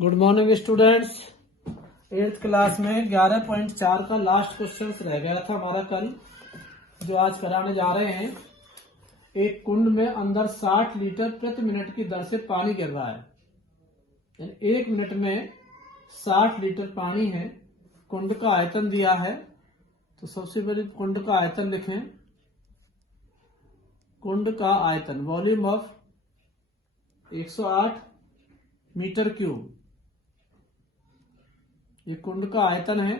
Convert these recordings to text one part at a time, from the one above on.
Good morning students. 8th class में 11.4 का last question रह गया था हमारा कल, जो आज कराने जा रहे हैं। एक कुंड में अंदर 60 लीटर प्रति मिनट की दर से पानी गिर रहा है। एक मिनट में 60 लीटर पानी है। कुंड का आयतन दिया है, तो सबसे पहले कुंड का आयतन लिखें। कुंड का आयतन वॉल्यूम ऑफ 108 मीटर क्यूब, ये कुंड का आयतन है।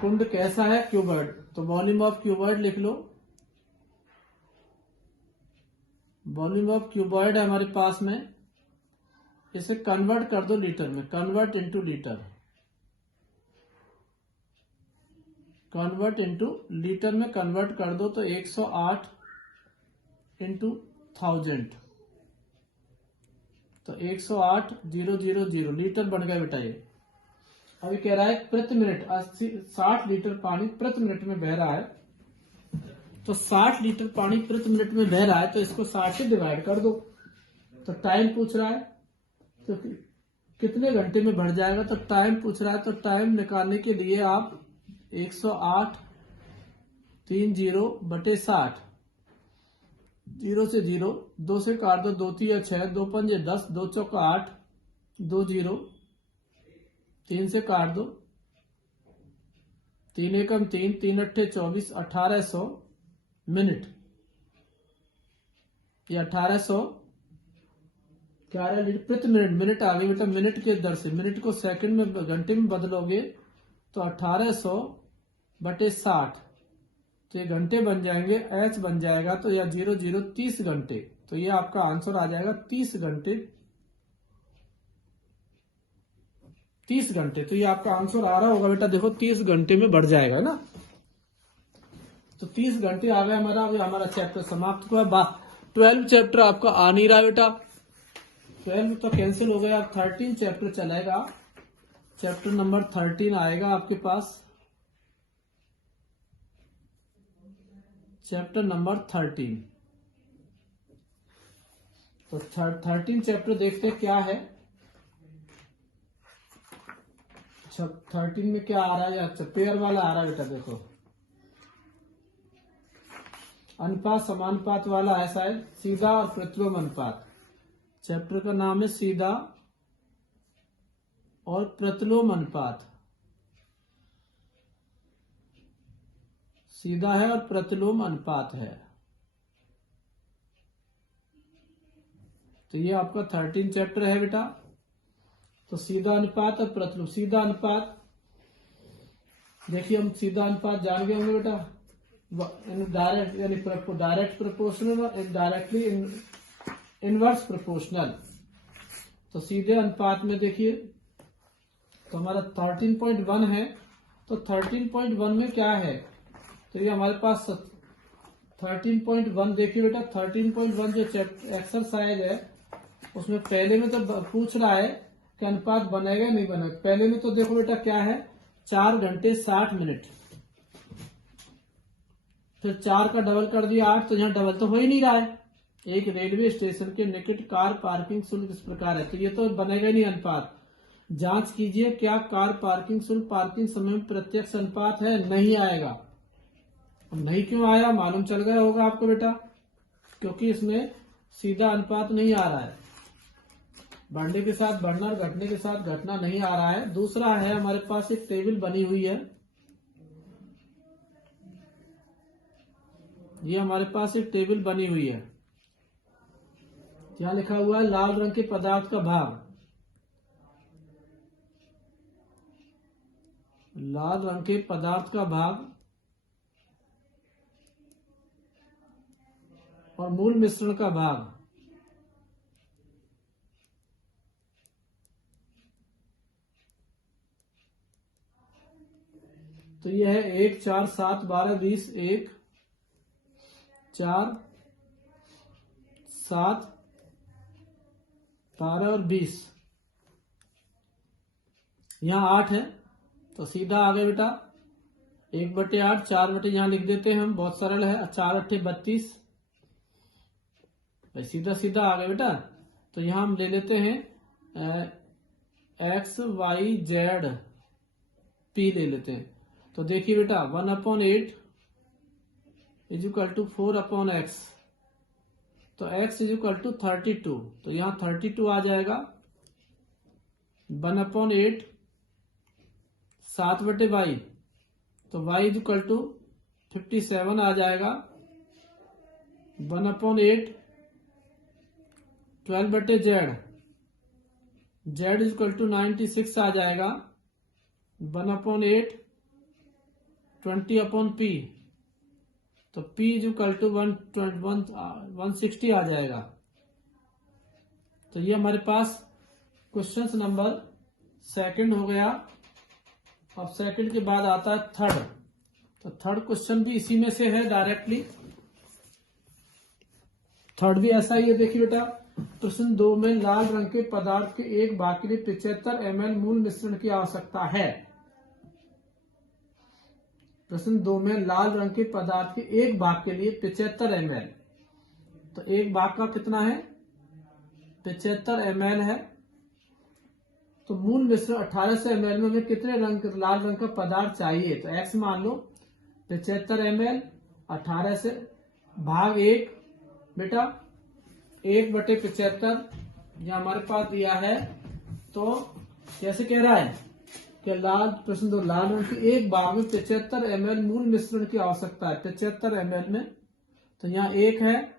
कुंड कैसा है? क्यूबर्ड, तो वॉल्यूम ऑफ क्यूबर्ड लिख लो। वॉल्यूम ऑफ क्यूबर्ड है हमारे पास में। इसे कन्वर्ट कर दो लीटर में, convert into litre, convert into litre में कन्वर्ट कर दो तो 108 इंटू 1000, तो 108,000 लीटर बन गया बेटा ये। अभी कह रहा है प्रति मिनट 60 लीटर पानी प्रति मिनट में बह रहा है, तो 60 लीटर पानी प्रति मिनट में बह रहा है, तो इसको 60 से डिवाइड कर दो। तो टाइम पूछ रहा है, तो कितने घंटे में भर जाएगा, तो टाइम पूछ रहा है। तो टाइम निकालने के लिए आप 108/30/60, 0 से 0, 2 से काट दो, 2 3 6, 2 5 10, 2 चौका 8, 2 0, 3 से काट दो, 3 एकम 3, 3 अट्ठे 24, 1800 मिनट। ये 1800 11 लीटर प्रति मिनट, मिनट आ गई बेटा मिनट के दर से। मिनट को सेकंड में घंटे में बदलोगे तो 1800/60, तो ये घंटे बन जाएंगे, एच बन जाएगा, तो यह 0 0 30 घंटे। तो ये आपका आंसर आ जाएगा 30 घंटे, 30 घंटे। तो ये आपका आंसर आ रहा होगा बेटा, देखो 30 घंटे में बढ़ जाएगा ना। तो 30 घंटे आ गया हमारा। अभी हमारा चैप्टर समाप्त हुआ। 12 चैप्टर आपका आ नहीं रहा बेटा, 12 तो कैंसिल हो गया। 13 चैप्टर चलेगा, चैप्टर नंबर 13 आएगा आपके पास, चैप्टर नंबर 13। तो 13 चैप्टर देखते क्या है। 13 में क्या आ रहा है? अच्छा, पेयर वाला आ रहा है बेटा। देखो अनुपात समानुपात वाला है शायद, सीधा और प्रतिलोम अनुपात। चैप्टर का नाम है सीधा और प्रतिलोम अनुपात। सीधा है और प्रतिलोम अनुपात है। तो ये आपका 13 चैप्टर है बेटा। तो सीधा अनुपात और प्रतिलोम। सीधा अनुपात देखिए, हम सीधा अनुपात जान गए होंगे बेटा, डायरेक्ट यानी डायरेक्ट प्रोपोर्शनल और डायरेक्टली इनवर्स प्रोपोर्शनल। तो सीधे अनुपात में देखिए, तो हमारा 13.1 है। तो 13.1 में क्या है? तो ये हमारे पास 13.1 देखिए बेटा। 13.1 जो एक्सरसाइज है, उसमें पहले में तो पूछ रहा है कि अनुपात बनेगा नहीं बनेगा। पहले में तो देखो बेटा क्या है, 4 घंटे 60 मिनट, फिर 4 का डबल कर दिया 8, तो यहाँ डबल तो हो ही नहीं रहा है। एक रेलवे स्टेशन के निकट कार पार्किंग शुल्क इस प्रकार है, तो ये तो बनेगा नहीं अनुपात। जांच कीजिए क्या कार पार्किंग शुल्क पार्किंग समय में प्रत्यक्ष अनुपात है? नहीं आएगा। नहीं क्यों आया? मालूम चल गया होगा आपको बेटा, क्योंकि इसमें सीधा अनुपात नहीं आ रहा है। बढ़ने के साथ बढ़ना और घटने के साथ घटना नहीं आ रहा है। दूसरा है हमारे पास एक टेबल बनी हुई है, ये हमारे पास एक टेबल बनी हुई है। क्या लिखा हुआ है? लाल रंग के पदार्थ का भाग, लाल रंग के पदार्थ का भाग और मूल मिश्रण का भाग। तो यह है 1 4 7 12 20, 1 4 7 12 और 20। यहाँ 8 है, तो सीधा आ गया बेटा 1/8, 4 यहाँ लिख देते हैं हम, बहुत सरल है। 4 8 32, सीधा सीधा आ गया बेटा। तो यहां हम ले लेते हैं एक्स वाई जेड पी ले लेते हैं। तो देखिए बेटा 1/8 इज इक्वल टू 4/x, तो x इज इक्वल टू 32, तो यहां 32 आ जाएगा। 1/8 7/y, तो y इज इक्वल टू 57 आ जाएगा। 1/8 12/z, z is equal to 96 आ जाएगा। 1/8 20/p, तो p इज इक्वल टू 160 आ जाएगा। तो ये हमारे पास क्वेश्चन नंबर सेकंड हो गया। अब सेकंड के बाद आता है थर्ड। तो थर्ड क्वेश्चन भी इसी में से है डायरेक्टली। थर्ड भी ऐसा ही है। देखिए बेटा, प्रश्न 2 में लाल रंग के पदार्थ के एक भाग के लिए 75 ml मूल मिश्रण की आवश्यकता है। प्रश्न 2 में लाल रंग के पदार्थ के एक भाग के लिए 75 ml, तो एक भाग का कितना है 75 ml है। तो मूल मिश्रण 1800 ml में हमें कितने लाल रंग का पदार्थ चाहिए। तो x मान लो 75 ml 18 से भाग 1, बेटा 1/75 जो हमारे पास दिया है। तो कैसे कह रहा है कि प्रश्न 2 लाल रंग के एक भाग में 75 ml मूल मिश्रण की आवश्यकता है। 75 ml में, तो यहाँ 1 है,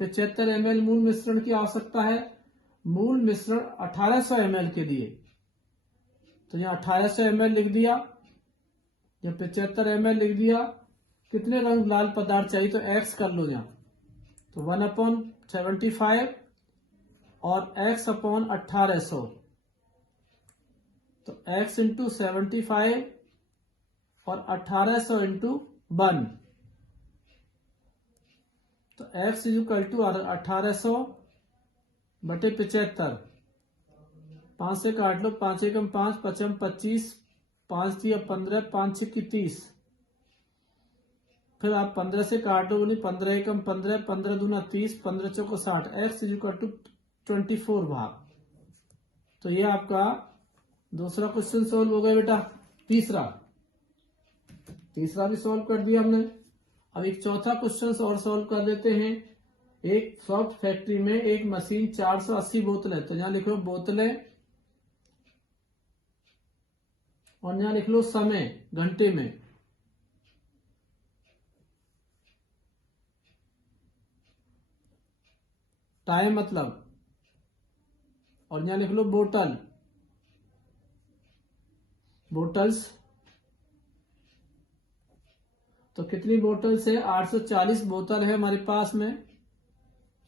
75 ml मूल मिश्रण की आवश्यकता है। मूल मिश्रण 1800 ml के लिए, तो यहाँ 1800 ml लिख दिया, या 75 ml लिख दिया। कितने रंग लाल पदार्थ चाहिए, तो x कर लो यहाँ, तो 1/75 और x अपॉन 1800, तो x इंटू 75 और 1800 इंटू 1, तो x इज इक्वल टू 1800 बटे 75। 5 से काट लो, 5 एकम 5, 5 25, 5 दिया 15, 5 6 30। फिर आप 15 से काट दो, 15 एकम 15, 15 दूना 30, 15 चौको 60, x इज इक्वल टू 24 भाग। तो ये आपका दूसरा क्वेश्चन सोल्व हो गया बेटा। तीसरा भी सोल्व कर दिया हमने। अब एक चौथा क्वेश्चन और सोल्व कर लेते हैं। एक सॉफ्ट फैक्ट्री में एक मशीन 480 बोतलें, तो यहां लिखो बोतलें और यहां लिख लो समय घंटे में। टाइम मतलब, और यहां लिख लो बोटल्स। तो कितनी बोटल्स है, 840 बोतल है हमारे पास में।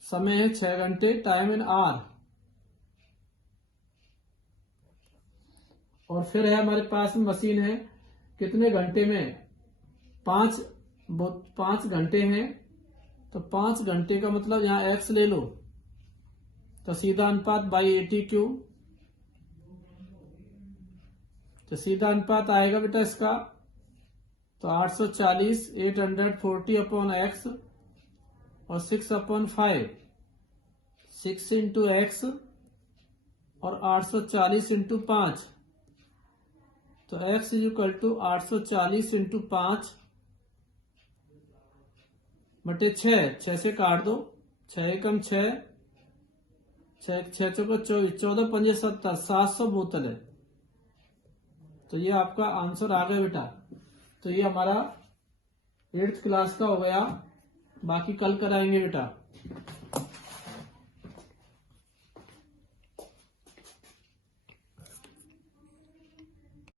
समय है 6 घंटे, टाइम इन आवर। और फिर है हमारे पास में मशीन है, कितने घंटे में, 5 घंटे हैं। तो 5 घंटे का मतलब यहां x ले लो, तो सीधा अनुपात बाई 80 तो सीधा अनुपात आएगा बेटा इसका। तो 840 840/x और 6/5, 6 इंटू एक्स और 840 इंटू 5, तो x is equal to 840 into 5 बटे 6 से काट दो, 6 एकम 6, 6 चौको 24, 14 पंजे 70, 700 बोतल है। तो ये आपका आंसर आ गया बेटा। तो ये हमारा 8th क्लास का हो गया, बाकी कल कराएंगे बेटा।